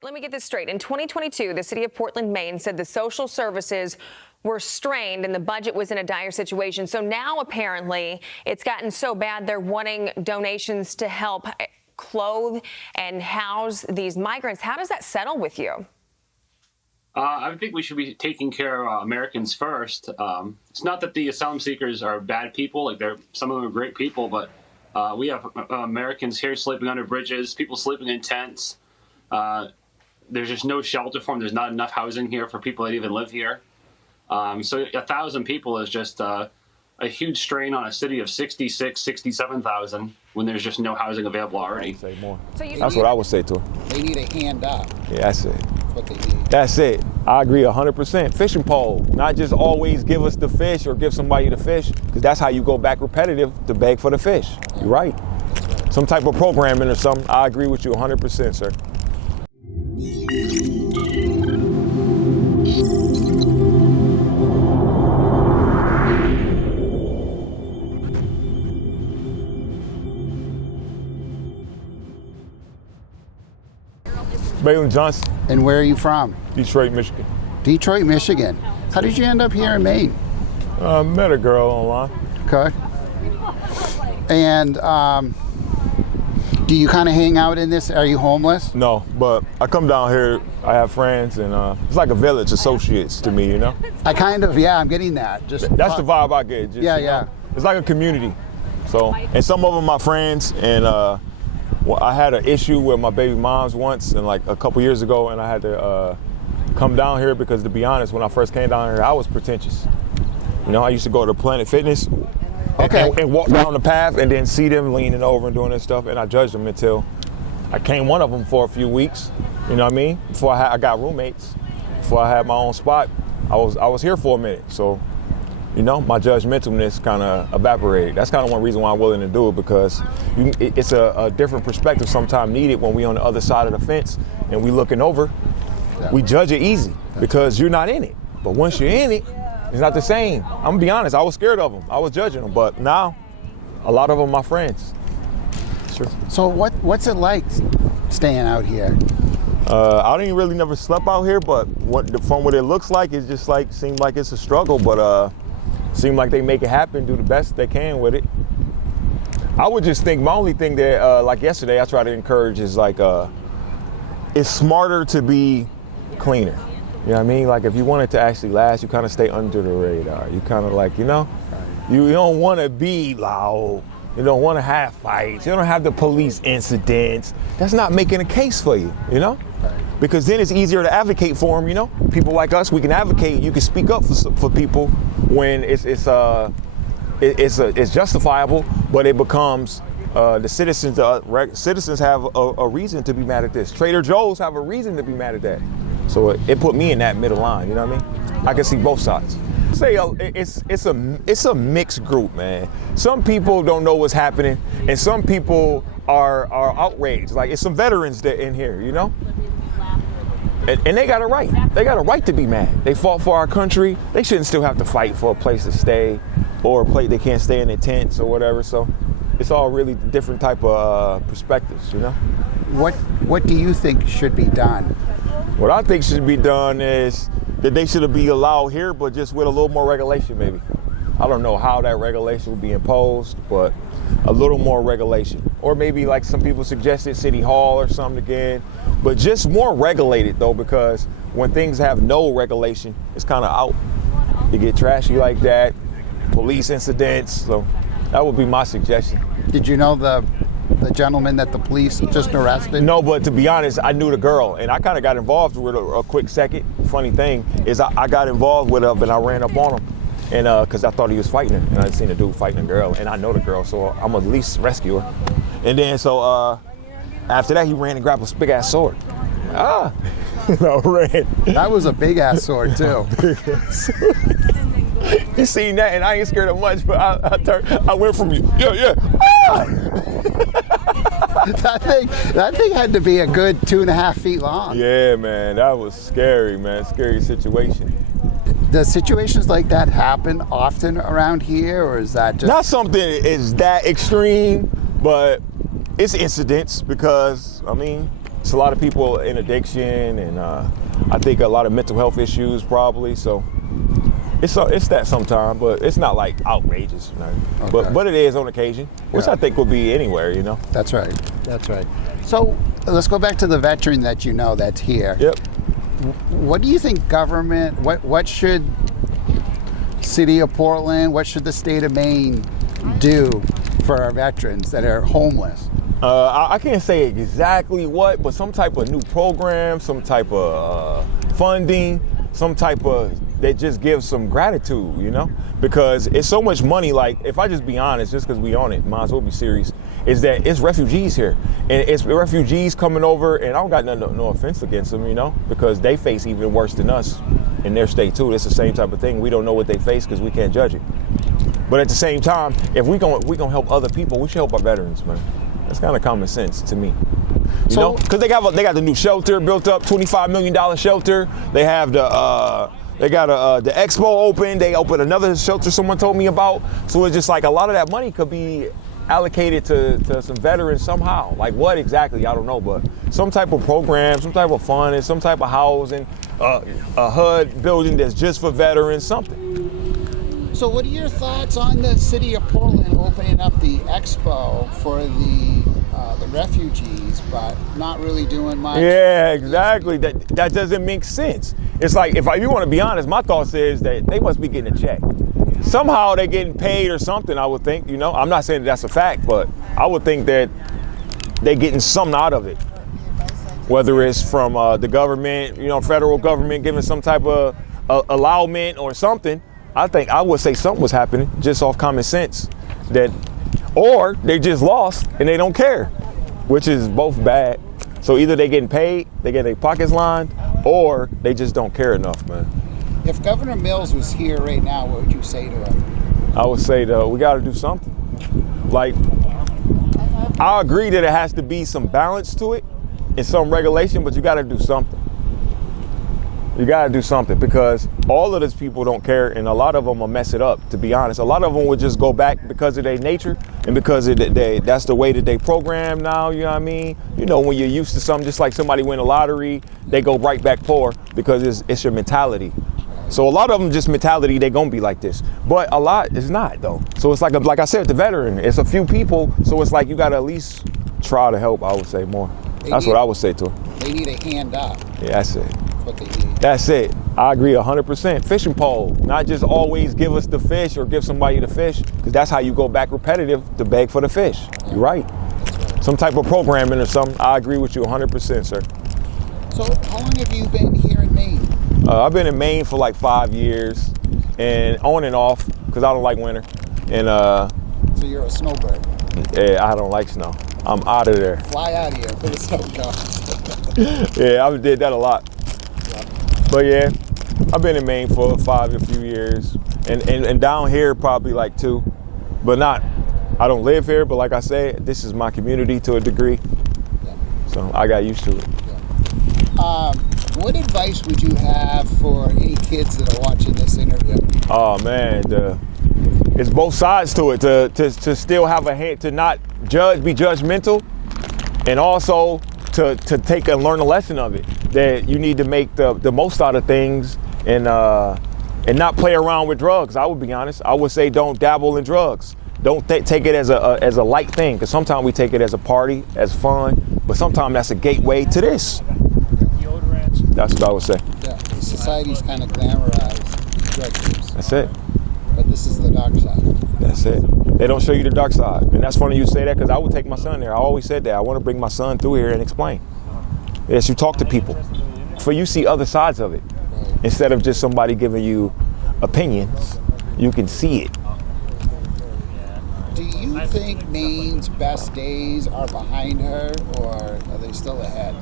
Let me get this straight. In 2022, the city of Portland, Maine said the social services were strained and the budget was in a dire situation. So now apparently it's gotten so bad they're wanting donations to help clothe and house these migrants. How does that settle with you? I think we should be taking care of Americans first. It's not that the asylum seekers are bad people, like some of them are great people, but we have Americans here sleeping under bridges, people sleeping in tents. There's just no shelter for them. There's not enough housing here for people that even live here. So 1,000 people is just a huge strain on a city of 66, 67,000 when there's just no housing available already. Say more. That's what I would say to them. They need a hand up. Yeah, that's it. That's what they need. That's it. I agree 100%. Fishing pole, not just always give us the fish or give somebody the fish, because that's how you go back repetitive to beg for the fish. You're right. Some type of programming or something. I agree with you 100%, sir. Bailey Johnson. And where are you from? Detroit, Michigan. Detroit, Michigan. How did you end up here in Maine? Met a girl online. Okay. And do you kind of hang out in this? Are you homeless? No, but I come down here, I have friends, and it's like a village, associates to me, you know? I'm getting that. That's the vibe I get. Just, yeah. It's like a community. So, and some of them my friends, and I had an issue with my baby moms once, and like a couple years ago, and I had to come down here because, to be honest, when I first came down here, I was pretentious. You know, I used to go to Planet Fitness and walk down the path and then see them leaning over and doing this stuff, and I judged them until I came one of them for a few weeks. You know what I mean? Before I got roommates, before I had my own spot, I was here for a minute. So, you know, my judgmentalness kind of evaporated. That's kind of one reason why I'm willing to do it, because it's a different perspective sometimes needed when we on the other side of the fence and we looking over. Yeah. We judge it easy because you're not in it. But once you're in it, it's not the same. I'm gonna be honest, I was scared of them. I was judging them, but now a lot of them are my friends. Sure. So what's it like staying out here? I didn't really never slept out here, but from what it looks like, it's just like, seems like it's a struggle, but seem like they make it happen, do the best they can with it. I would just think, my only thing that, like yesterday, I try to encourage is like, it's smarter to be cleaner. You know what I mean? Like if you want it to actually last, you kind of stay under the radar. You kind of like, you know, you don't want to be loud. You don't want to have fights. You don't have the police incidents. That's not making a case for you, you know? Because then it's easier to advocate for them, you know? People like us, we can advocate. You can speak up for people when it's justifiable, but it becomes the citizens have a reason to be mad at this. Trader Joe's have a reason to be mad at that. So it put me in that middle line. You know what I mean? I can see both sides. Say it's a mixed group, man. Some people don't know what's happening, and some people are outraged. Like it's some veterans that in here, you know. And they got a right. They got a right to be mad. They fought for our country. They shouldn't still have to fight for a place to stay, or a place they can't stay in their tents or whatever. So it's all really different type of perspectives, you know. What do you think should be done? What I think should be done is that they should be allowed here, but just with a little more regulation, maybe. I don't know how that regulation will be imposed, but a little more regulation. Or maybe like some people suggested, City Hall or something again, but just more regulated though, because when things have no regulation, it's kind of out. You get trashy like that, police incidents, so that would be my suggestion. Did you know the gentleman that the police just arrested? No, but to be honest, I knew the girl, and I kind of got involved with her a quick second. Funny thing is I got involved with her, and I ran up on him, and because I thought he was fighting her, and I seen a dude fighting a girl, and I know the girl, so I'm at least rescue her. And then so after that, he ran and grabbed a big ass sword. I ran. That was a big ass sword too. You seen that, and I ain't scared of much, but I went from yeah. That thing had to be a good 2.5 feet long. Yeah, man, that was scary, man. Scary situation. Does situations like that happen often around here, or is that just... Not something is that extreme, but it's incidents because, I mean, it's a lot of people in addiction, and I think a lot of mental health issues probably. So it's that sometimes, but it's not like outrageous. You know? Okay. But it is on occasion, which Yeah. I think would be anywhere. You know. That's right. That's right. So let's go back to the veteran that you know that's here. Yep. What do you think government, what should City of Portland, what should the state of Maine do for our veterans that are homeless? I can't say exactly what, but some type of new program, some type of funding, some type of that just gives some gratitude, you know? Because it's so much money. Like, if I just be honest, just because we on it, might as well be serious, is that it's refugees here. And it's refugees coming over, and I don't got no offense against them, you know? Because they face even worse than us in their state, too. It's the same type of thing. We don't know what they face because we can't judge it. But at the same time, if we gonna help other people, we should help our veterans, man. That's kind of common sense to me. You know? Because they got the new shelter built up, $25 million shelter. They have the Expo open. They opened another shelter someone told me about. So it's just like a lot of that money could be allocated to some veterans somehow. Like what exactly, I don't know, but some type of program, some type of funding, some type of housing, a HUD building that's just for veterans, something. So what are your thoughts on the City of Portland opening up the Expo for the refugees, but not really doing much? Yeah, exactly. That doesn't make sense. It's like, if you want to be honest, my thoughts is that they must be getting a check. Somehow they're getting paid or something, I would think, you know? I'm not saying that's a fact, but I would think that they're getting something out of it. Whether it's from the government, you know, federal government giving some type of allowment or something. I would say something was happening just off common sense, or they just lost and they don't care, which is both bad. So either they getting paid, they get their pockets lined, or they just don't care enough, man. If Governor Mills was here right now, what would you say to him? I would say that we got to do something. Like, I agree that it has to be some balance to it and some regulation, but you got to do something. You got to do something because all of these people don't care, and a lot of them will mess it up, to be honest. A lot of them would just go back because of their nature and because that's the way that they program now, you know what I mean? You know, when you're used to something, just like somebody win a lottery, they go right back poor because it's your mentality. So a lot of them just mentality, they gonna be like this. But a lot is not, though. So it's like I said, the veteran, it's a few people, so it's like you gotta at least try to help, I would say, more. That's what I would say to them. They need a hand up. Yeah, that's it. What they need. That's it. I agree 100%. Fishing pole, not just always give us the fish or give somebody the fish, because that's how you go back repetitive to beg for the fish. You're right. Some type of programming or something. I agree with you 100%, sir. So how long have you been here in Maine? I've been in Maine for like 5 years, and on and off, because I don't like winter. And So you're a snowbird. yeah, I don't like snow. I'm out of there. Fly out of here for the snow comes. Yeah, I did that a lot. But yeah, I've been in Maine for a few years, and down here probably like 2, but not. I don't live here, but like I said, this is my community to a degree, so I got used to it. What advice would you have for any kids that are watching this interview? Oh man, it's both sides to it. To still have a hand, to not be judgmental, and also to take and learn a lesson of it. That you need to make the most out of things and not play around with drugs. I would be honest. I would say don't dabble in drugs. Don't take it as a light thing, because sometimes we take it as a party, as fun, but sometimes that's a gateway to this. That's what I would say. Yeah, society's kind of glamorized drug use. That's it. But this is the dark side. That's it. They don't show you the dark side. And that's funny you say that, because I would take my son there. I always said that. I want to bring my son through here and explain. Yes, you talk to people. For you see other sides of it. Instead of just somebody giving you opinions, you can see it. Do you think Maine's best days are behind her, or are they still ahead?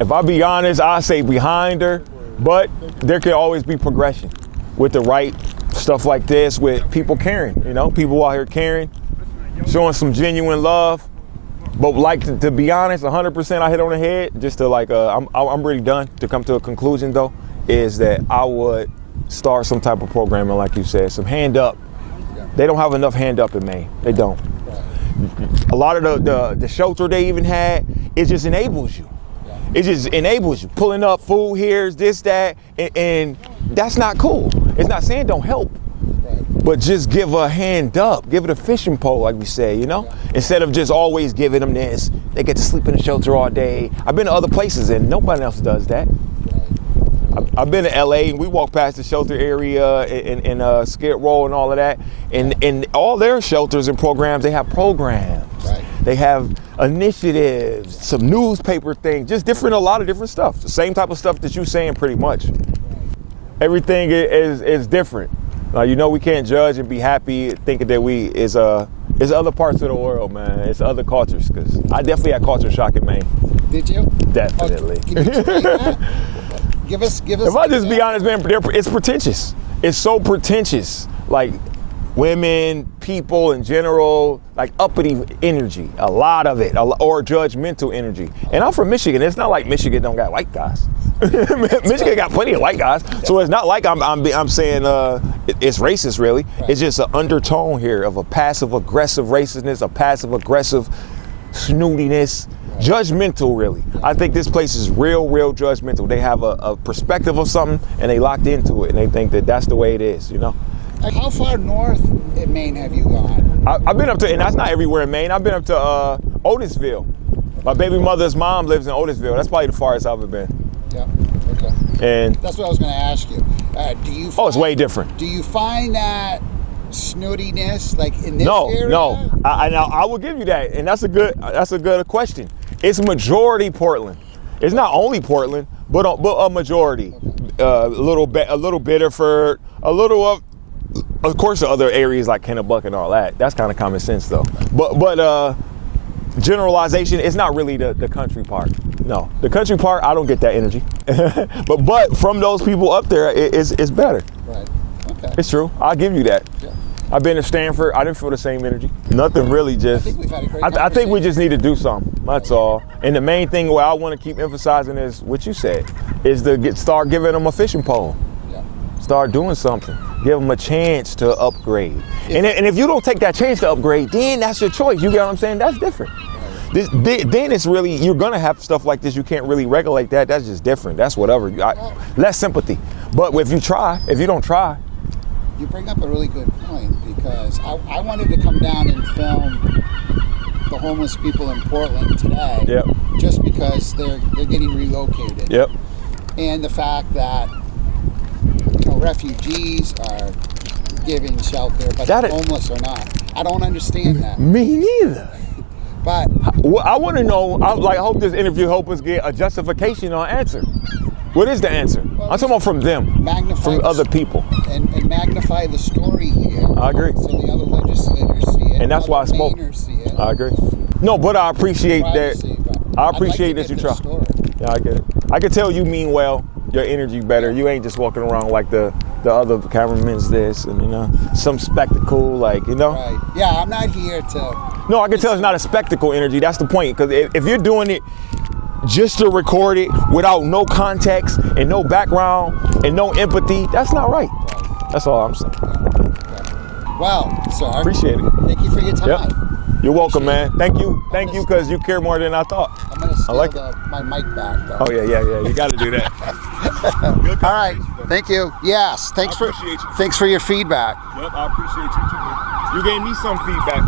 If I be honest, I say behind her, but there can always be progression with the right stuff like this, with people caring, you know, people out here caring, showing some genuine love. But like to be honest, 100% I hit on the head, just to like, I'm really done. To come to a conclusion though, is that I would start some type of programming, like you said, some hand up. They don't have enough hand up in Maine. They don't. A lot of the shelter they even had, it just enables you. it just enables you. Pulling up food here, this, that, and that's not cool. It's not saying don't help, but just give a hand up, give it a fishing pole, like we say, you know? Instead of just always giving them this, they get to sleep in the shelter all day. I've been to other places and nobody else does that. I've been to LA and we walk past the shelter area in Skid Row and all of that. And all their shelters and programs, they have programs. Right. They have initiatives, some newspaper things, just a lot of different stuff. The same type of stuff that you're saying pretty much. Everything is different. You know, we can't judge and be happy thinking that it's other parts of the world, man. It's other cultures, because I definitely had culture shock in Maine. Did you? Definitely. Can you explain that? Give us. If I just be honest, man, it's pretentious. It's so pretentious. Like, women, people in general, like uppity energy, a lot of it, or judgmental energy. And I'm from Michigan. It's not like Michigan don't got white guys. Michigan got plenty of white guys. So it's not like I'm saying it's racist, really. It's just an undertone here of a passive aggressive racistness, a passive aggressive snootiness. Judgmental, really. I think this place is real judgmental. They have a perspective of something and they locked into it and they think that that's the way it is, you know? How far north in Maine have you gone? I've been up to, and that's not everywhere in Maine, I've been up to Otisville. My baby mother's mom lives in Otisville. That's probably the farthest I've ever been. Yeah, okay. And that's what I was going to ask you. Do you? It's way different. Do you find that snootiness like in this area? No. I will give you that, and that's a good question. It's majority Portland. It's not only Portland, but a majority. A little Biddeford, a little of course, the other areas like Kennebuck and all that. That's kind of common sense, though. But generalization, it's not really the country part. No, the country part, I don't get that energy. but from those people up there, it's better. Right. Okay. It's true. I'll give you that. Yeah. I've been to Stanford. I didn't feel the same energy. Nothing really. Just. I think we've had a great I think we just need to do something. That's all. And the main thing what I want to keep emphasizing is what you said, is to start giving them a fishing pole. Yeah. Start doing something. Give them a chance to upgrade. And if you don't take that chance to upgrade, then that's your choice. You get what I'm saying? That's different. Then it's really, you're gonna have stuff like this. You can't really regulate that. That's just different. That's whatever. Less sympathy. But if you don't try. You bring up a really good point, because I wanted to come down and film the homeless people in Portland today. Yep. Just because they're getting relocated. Yep. And the fact that refugees are giving shelter, but the homeless are not. I don't understand that. Me neither. But I want to know. I hope this interview helps us get a justification or answer. What is the answer? Well, I'm talking about from them, from other people. And magnify the story here. I agree. So the other legislators see it. And that's why I spoke. See it. I agree. No, but I appreciate that. I appreciate that you try. Yeah, I get it. I can tell you mean well. Your energy better. You ain't just walking around like the other cameraman's this and some spectacle, like Right. Yeah, I'm not here to. No, I can tell it's not a spectacle energy. That's the point. Because if you're doing it just to record it without no context and no background and no empathy, that's not right. That's all I'm saying. Well, sir. Appreciate it. Thank you for your time. Yep. You're welcome, man. Thank you, because you care more than I thought. I'm gonna steal my mic back, though. Oh yeah. You got to do that. All right. Thank you. Yes. Thanks for your feedback. Yep, I appreciate you too, man. You gave me some feedback.